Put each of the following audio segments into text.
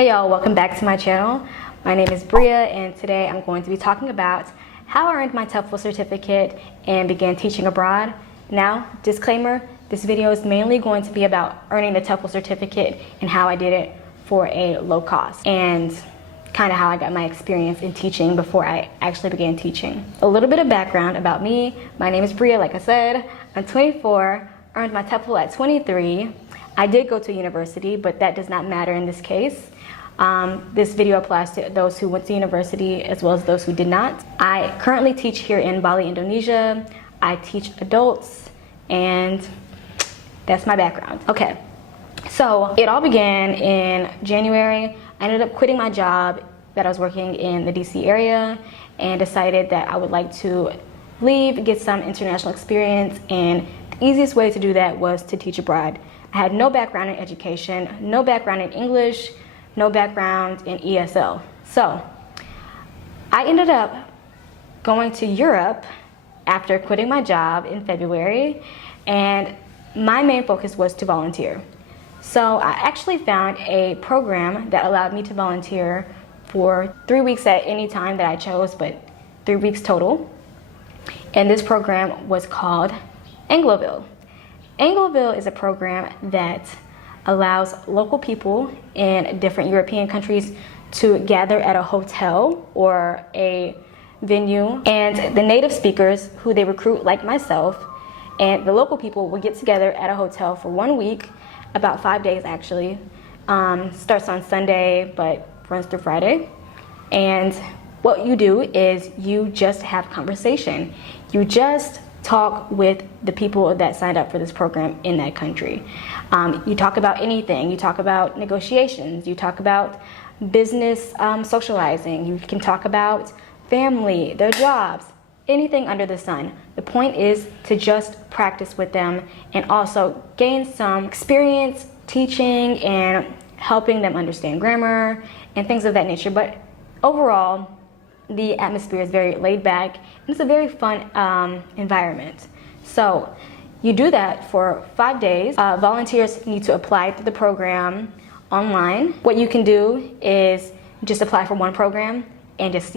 Hey y'all, welcome back to my channel. My name is Bria and today I'm going to be talking about how I earned my TEFL certificate and began teaching abroad. Now, disclaimer, this video is mainly going to be about earning the TEFL certificate and how I did it for a low cost and kind of how I got my experience in teaching before I actually began teaching. A little bit of background about me. My name is Bria, like I said. I'm 24, earned my TEFL at 23. I did go to university, but that does not matter in this case. This video applies to those who went to university as well as those who did not. I currently teach here in Bali, Indonesia. I teach adults, and that's my background. Okay, so it all began in January. I ended up quitting my job that I was working in the DC area and decided that I would like to leave, get some international experience, and the easiest way to do that was to teach abroad. I had no background in education, no background in English, no background in ESL. So I ended up going to Europe after quitting my job in February, and my main focus was to volunteer. So I actually found a program that allowed me to volunteer for 3 weeks at any time that I chose, but 3 weeks total. And this program was called Angloville. Angloville is a program that allows local people in different European countries to gather at a hotel or a venue, and the native speakers who they recruit, like myself, and the local people will get together at a hotel for 1 week, about 5 days actually. Starts on Sunday but runs through Friday. And what you do is you just have conversation. You just talk with the people that signed up for this program in that country. You talk about anything. You talk about negotiations. You talk about business socializing. You can talk about family, their jobs, anything under the sun. The point is to just practice with them and also gain some experience teaching and helping them understand grammar and things of that nature. But overall, the atmosphere is very laid back and it's a very fun environment. So you do that for 5 days. Volunteers need to apply to the program online. What you can do is just apply for one program and just,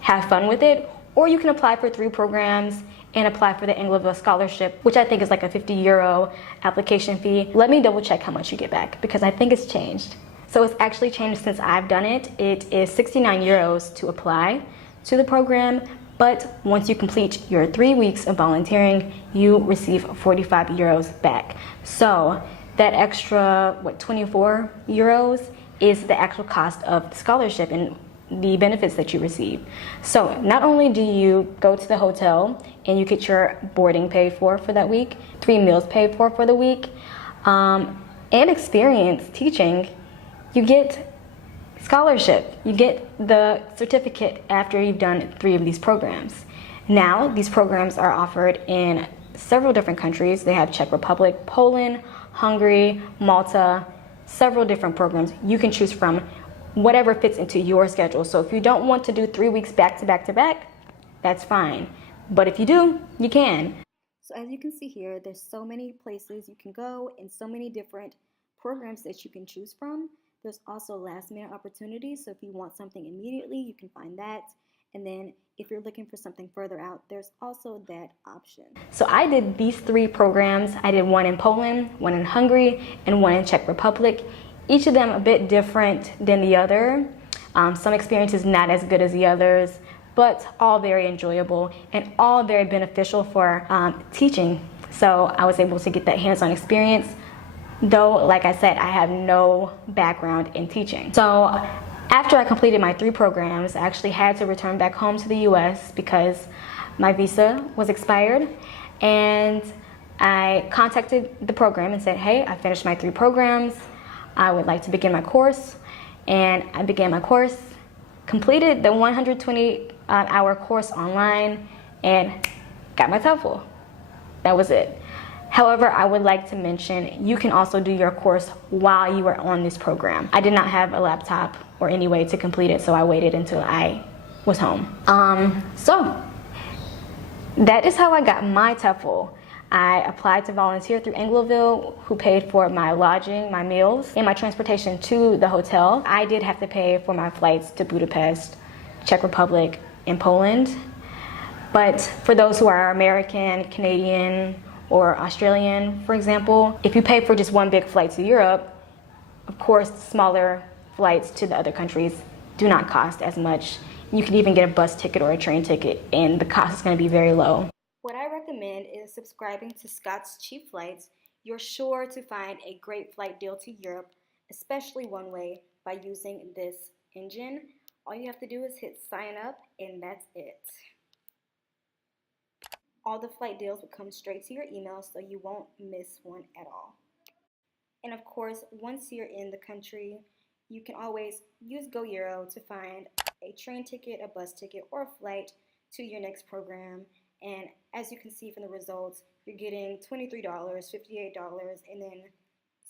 have fun with it. Or you can apply for 3 programs and apply for the Angloville scholarship, which I think is like a €50 application fee. Let me double check how much you get back because I think it's changed. So it's actually changed since I've done it. It is 69 euros to apply to the program, but once you complete your 3 weeks of volunteering, you receive 45 euros back. So that extra, 24 euros is the actual cost of the scholarship and the benefits that you receive. So not only do you go to the hotel and you get your boarding paid for that week, 3 meals paid for the week, and experience teaching, you get scholarship. You get the certificate after you've done 3 of these programs. Now, these programs are offered in several different countries. They have Czech Republic, Poland, Hungary, Malta, several different programs. You can choose from whatever fits into your schedule. So if you don't want to do 3 weeks back to back to back, that's fine. But if you do, you can. So as you can see here, there's so many places you can go and so many different programs that you can choose from. There's also last minute opportunities. So if you want something immediately, you can find that. And then if you're looking for something further out, there's also that option. So I did these 3 programs. I did one in Poland, one in Hungary, and one in Czech Republic. Each of them a bit different than the other. Some experiences not as good as the others, but all very enjoyable and all very beneficial for teaching. So I was able to get that hands-on experience. Though, like I said, I have no background in teaching. So after I completed my 3 programs, I actually had to return back home to the US because my visa was expired. And I contacted the program and said, hey, I finished my 3 programs. I would like to begin my course. And I began my course, completed the 120-hour course online, and got my TEFL. That was it. However, I would like to mention you can also do your course while you are on this program. I did not have a laptop or any way to complete it, so I waited until I was home. So that is how I got my TEFL. I applied to volunteer through Angloville, who paid for my lodging, my meals, and my transportation to the hotel. I did have to pay for my flights to Budapest, Czech Republic, and Poland. But for those who are American, Canadian, or Australian, for example, if you pay for just one big flight to Europe, of course, smaller flights to the other countries do not cost as much. You can even get a bus ticket or a train ticket, and the cost is going to be very low. What I recommend is subscribing to Scott's Cheap Flights. You're sure to find a great flight deal to Europe, especially one way, by using this engine. All you have to do is hit sign up, and that's it. All the flight deals will come straight to your email, so you won't miss one at all. And of course, once you're in the country, you can always use GoEuro to find a train ticket, a bus ticket, or a flight to your next program. And as you can see from the results, you're getting $23, $58, and then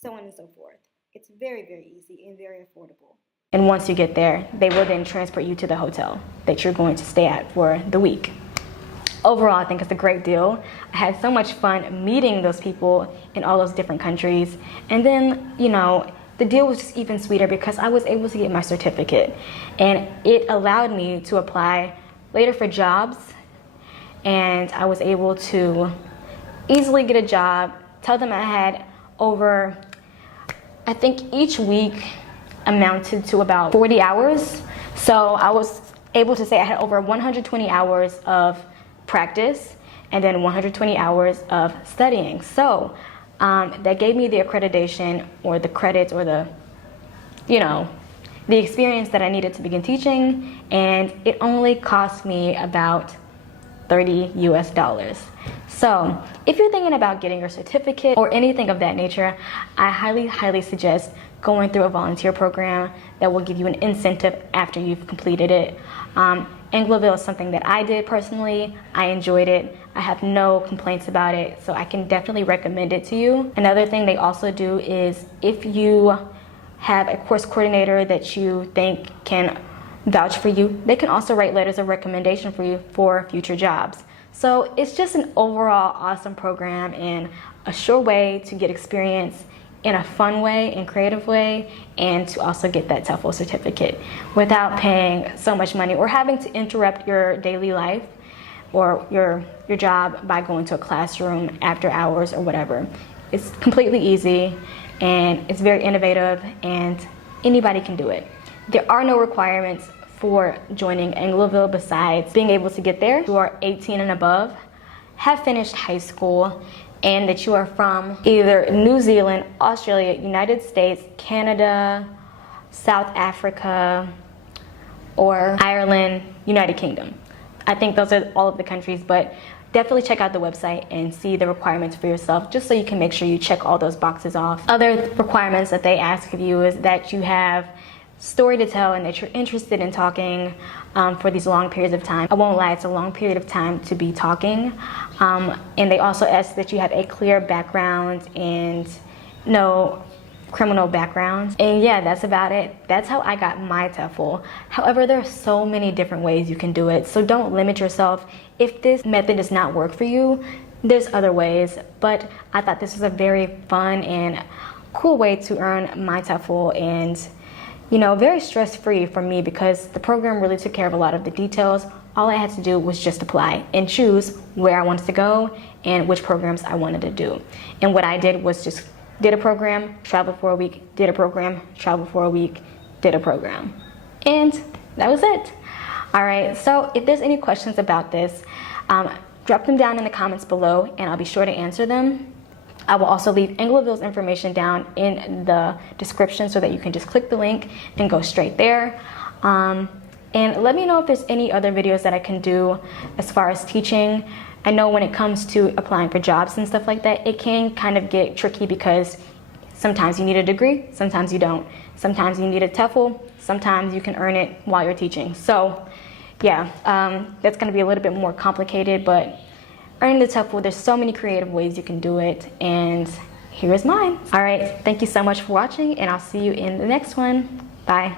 so on and so forth. It's very, very easy and very affordable. And once you get there, they will then transport you to the hotel that you're going to stay at for the week. Overall, I think it's a great deal. I had so much fun meeting those people in all those different countries. And then, you know, the deal was just even sweeter because I was able to get my certificate. And it allowed me to apply later for jobs. And I was able to easily get a job, tell them I had over, I think each week amounted to about 40 hours. So I was able to say I had over 120 hours of practice and then 120 hours of studying. So that gave me the accreditation or the credits or the, you know, the experience that I needed to begin teaching, and it only cost me about $30 US. So if you're thinking about getting your certificate or anything of that nature, I highly suggest going through a volunteer program that will give you an incentive after you've completed it. Angloville is something that I did personally. I enjoyed it. I have no complaints about it, so I can definitely recommend it to you. Another thing they also do is if you have a course coordinator that you think can vouch for you, they can also write letters of recommendation for you for future jobs. So it's just an overall awesome program and a sure way to get experience in a fun way and creative way, and to also get that TEFL certificate without paying so much money or having to interrupt your daily life or your job by going to a classroom after hours or whatever. It's completely easy and it's very innovative and anybody can do it. There are no requirements for joining Angloville besides being able to get there. You are 18 and above, have finished high school, and that you are from either New Zealand, Australia, United States, Canada, South Africa, or Ireland, United Kingdom. I think those are all of the countries, but definitely check out the website and see the requirements for yourself, just so you can make sure you check all those boxes off. Other requirements that they ask of you is that you have story to tell and that you're interested in talking for these long periods of time. I won't lie, it's a long period of time to be talking. And they also ask that you have a clear background and no criminal background. And yeah, that's about it. That's how I got my TEFL. However, there are so many different ways you can do it, so don't limit yourself. If this method does not work for you, there's other ways. But I thought this was a very fun and cool way to earn my TEFL, and you know, very stress-free for me because the program really took care of a lot of the details. All I had to do was just apply and choose where I wanted to go and which programs I wanted to do. And what I did was just did a program, traveled for a week, did a program, traveled for a week, did a program. And that was it. All right, so if there's any questions about this, drop them down in the comments below and I'll be sure to answer them. I will also leave Angloville's information down in the description so that you can just click the link and go straight there. And let me know if there's any other videos that I can do as far as teaching. I know when it comes to applying for jobs and stuff like that, it can kind of get tricky because sometimes you need a degree, sometimes you don't. Sometimes you need a TEFL, sometimes you can earn it while you're teaching. So yeah, that's gonna be a little bit more complicated, but earning the TEFL, there's so many creative ways you can do it, and here is mine. All right, thank you so much for watching, and I'll see you in the next one. Bye.